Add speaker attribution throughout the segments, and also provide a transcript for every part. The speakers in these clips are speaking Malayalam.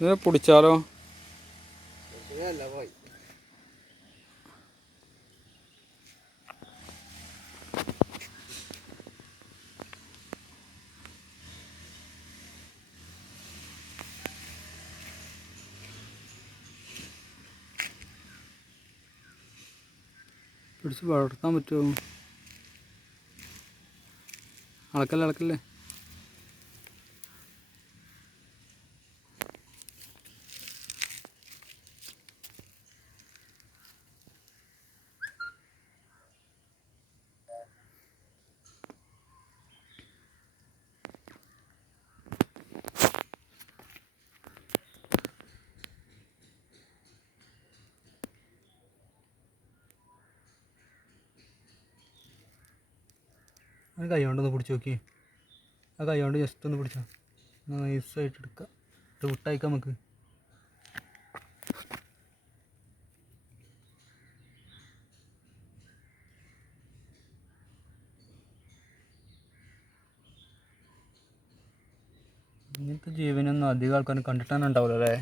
Speaker 1: ഇത് പിടിച്ചാലോ? പിടിച്ച് വളർത്താൻ പറ്റുമോ? അളക്കല്ലേ അളക്കല്ലേ? അത് കൈ കൊണ്ടൊന്ന് പിടിച്ച് നോക്കി. ആ കൈ കൊണ്ട് ജസ്റ്റ് ഒന്ന് പിടിച്ചോ നൈസായിട്ട് എടുക്കുക ഇത് വിട്ടയക്കാം നമുക്ക്. ഇങ്ങനത്തെ ജീവനൊന്നും അധികം ആൾക്കാരും കണ്ടിട്ടാണ് ഉണ്ടാവില്ല അല്ലേ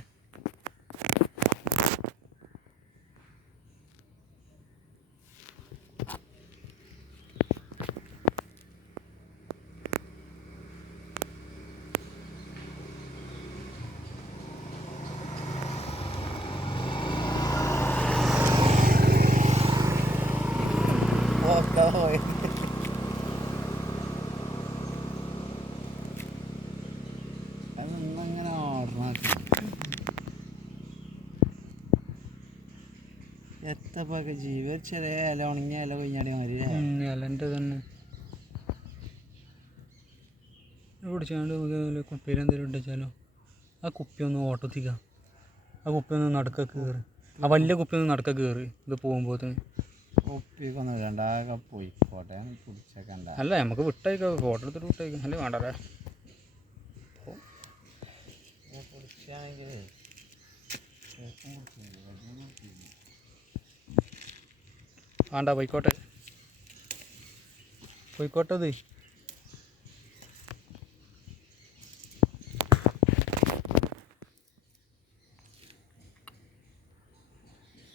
Speaker 2: ഒക്കെ പോയി. അതൊന്നങ്ങനെ ഓർമ്മ എത്തപ്പൊക്കെ ജീവ ചെറിയ ഇല ഉണങ്ങിയ ഇല കൊഞ്ഞാടി മാതിരി
Speaker 1: ഇലന്റെ തന്നെ. പിടിച്ചാണ്ട് നമുക്ക് കുപ്പിയിൽ എന്തെങ്കിലും ഇട്ടാലോ ആ കുപ്പി ഒന്ന് ഓട്ടത്തിക്കാം ആ കുപ്പി ഒന്ന് നടക്ക കയറി ആ വലിയ കുപ്പി ഒന്ന് നടക്ക കയറി ഇത് പോകുമ്പോഴത്തേന്
Speaker 2: ഒപ്പിക്കൊന്നും ഇടണ്ട ആകെ പോയി കോട്ടെ പിടിച്ചേക്കണ്ട
Speaker 1: അല്ല നമുക്ക് വിട്ടേക്കോ. ഫോട്ടോ എടുത്തിട്ട് വിട്ടേക്കും. അല്ലേ വേണ്ടല്ലേ
Speaker 2: പിടിച്ചാണെങ്കിൽ
Speaker 1: വേണ്ട പോയിക്കോട്ടെ. പോയിക്കോട്ടെ ഇത്